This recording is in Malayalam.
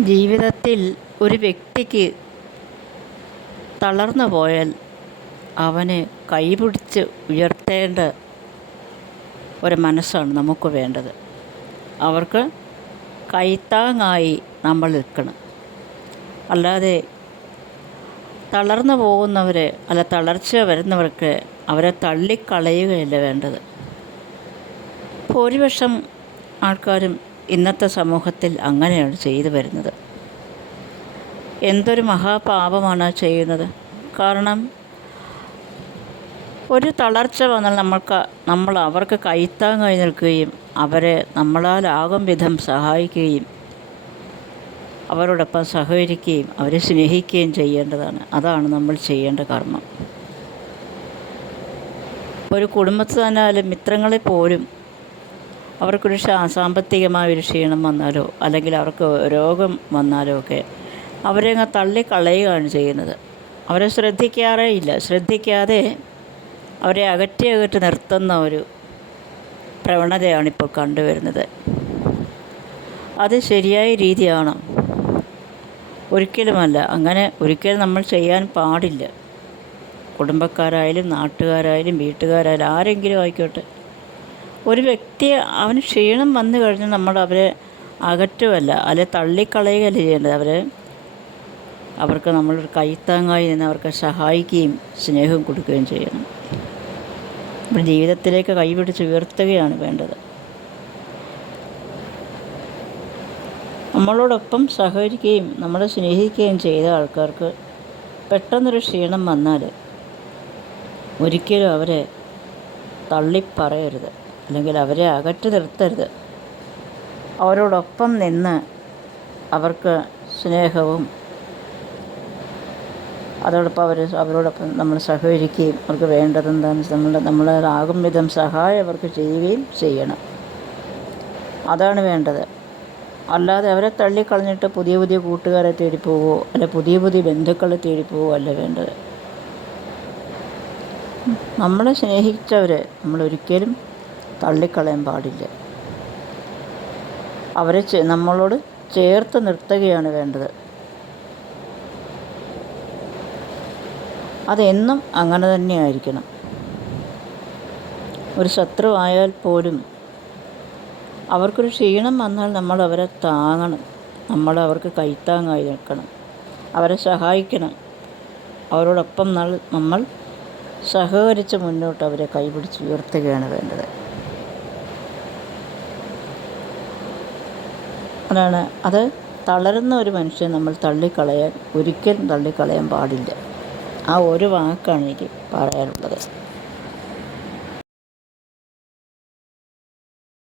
ജീവിതത്തിൽ ഒരു വ്യക്തിക്ക് തളർന്നു പോയാൽ അവനെ കൈപിടിച്ച് ഉയർത്തേണ്ട ഒരു മനസ്സാണ് നമുക്ക് വേണ്ടത്. അവർക്ക് കൈത്താങ്ങായി നമ്മൾ നിൽക്കണം. അല്ലാതെ തളർന്നു പോകുന്നവരെ തളർച്ച വരുന്നവർക്ക് അവരെ തള്ളിക്കളയുകയല്ല വേണ്ടത്. ഭൂരിപക്ഷം ആൾക്കാരും ഇന്നത്തെ സമൂഹത്തിൽ അങ്ങനെയാണ് ചെയ്തു വരുന്നത്. എന്തൊരു മഹാപാപമാണ് ചെയ്യുന്നത്. കാരണം ഒരു തളർച്ച വന്നാൽ നമ്മൾ അവർക്ക് കൈത്താങ്ങായി നിൽക്കുകയും അവരെ നമ്മളാലാകും വിധം സഹായിക്കുകയും അവരോടൊപ്പം സഹകരിക്കുകയും അവരെ സ്നേഹിക്കുകയും ചെയ്യേണ്ടതാണ്. അതാണ് നമ്മൾ ചെയ്യേണ്ട കർമ്മം. ഒരു കുടുംബത്തിൽ തന്നെ മിത്രങ്ങളെ പോലും അവർക്കൊരു സാമ്പത്തികമായൊരു ക്ഷീണം വന്നാലോ അല്ലെങ്കിൽ അവർക്ക് രോഗം വന്നാലോ ഒക്കെ അവരെ അങ്ങ് തള്ളിക്കളയുകയാണ് ചെയ്യുന്നത്. അവരെ ശ്രദ്ധിക്കാതെ അവരെ അകറ്റി നിർത്തുന്ന ഒരു പ്രവണതയാണിപ്പോൾ കണ്ടുവരുന്നത്. അത് ശരിയായ രീതിയാണോ? ഒരിക്കലുമല്ല. അങ്ങനെ ഒരിക്കലും നമ്മൾ ചെയ്യാൻ പാടില്ല. കുടുംബക്കാരായാലും നാട്ടുകാരായാലും വീട്ടുകാരായാലും ആരെങ്കിലും ആയിക്കോട്ടെ, ഒരു വ്യക്തിയെ അവന് ക്ഷീണം വന്നു കഴിഞ്ഞാൽ നമ്മൾ അവരെ അകറ്റുമല്ല തള്ളിക്കളയുകയല്ല ചെയ്യേണ്ടത്. അവർക്ക് നമ്മളൊരു കൈത്താങ്ങായി നിന്ന് അവർക്ക് സഹായിക്കുകയും സ്നേഹം കൊടുക്കുകയും ചെയ്യണം. നമ്മുടെ ജീവിതത്തിലേക്ക് കൈപിടിച്ച് ഉയർത്തുകയാണ് വേണ്ടത്. നമ്മളോടൊപ്പം സഹകരിക്കുകയും നമ്മളെ സ്നേഹിക്കുകയും ചെയ്ത ആൾക്കാർക്ക് പെട്ടെന്നൊരു ക്ഷീണം വന്നാൽ ഒരിക്കലും അവരെ തള്ളിപ്പറയരുത്, അല്ലെങ്കിൽ അവരെ അകറ്റി നിർത്തരുത്. അവരോടൊപ്പം നിന്ന് അവർക്ക് സ്നേഹവും അവരോടൊപ്പം നമ്മൾ സഹകരിക്കുകയും അവർക്ക് വേണ്ടതെന്താണെന്ന് നമ്മളാകും വിധം സഹായം അവർക്ക് ചെയ്യുകയും ചെയ്യണം. അതാണ് വേണ്ടത്. അല്ലാതെ അവരെ തള്ളിക്കളഞ്ഞിട്ട് പുതിയ പുതിയ കൂട്ടുകാരെ തേടിപ്പോവോ പുതിയ പുതിയ ബന്ധുക്കളെ തേടിപ്പോവോ അല്ല വേണ്ടത്. നമ്മളെ സ്നേഹിച്ചവരെ നമ്മളൊരിക്കലും തള്ളിക്കളയാൻ പാടില്ല. അവരെ നമ്മളോട് ചേർത്ത് നിർത്തുകയാണ് വേണ്ടത്. അതെന്നും അങ്ങനെ തന്നെയായിരിക്കണം. ഒരു ശത്രുവായാൽ പോലും അവർക്കൊരു ക്ഷീണം വന്നാൽ നമ്മൾ അവരെ താങ്ങണം. നമ്മൾ അവർക്ക് കൈത്താങ്ങായി നിൽക്കണം. അവരെ സഹായിക്കണം. അവരോടൊപ്പം നമ്മൾ സഹകരിച്ച് മുന്നോട്ട് അവരെ കൈപിടിച്ച് ഉയർത്തുകയാണ് വേണ്ടത്. അത് തളരുന്ന ഒരു മനുഷ്യനെ നമ്മൾ ഒരിക്കലും തള്ളിക്കളയാൻ പാടില്ല. ആ ഒരു വാക്കാണ് എനിക്ക് പറയാനുള്ളത്.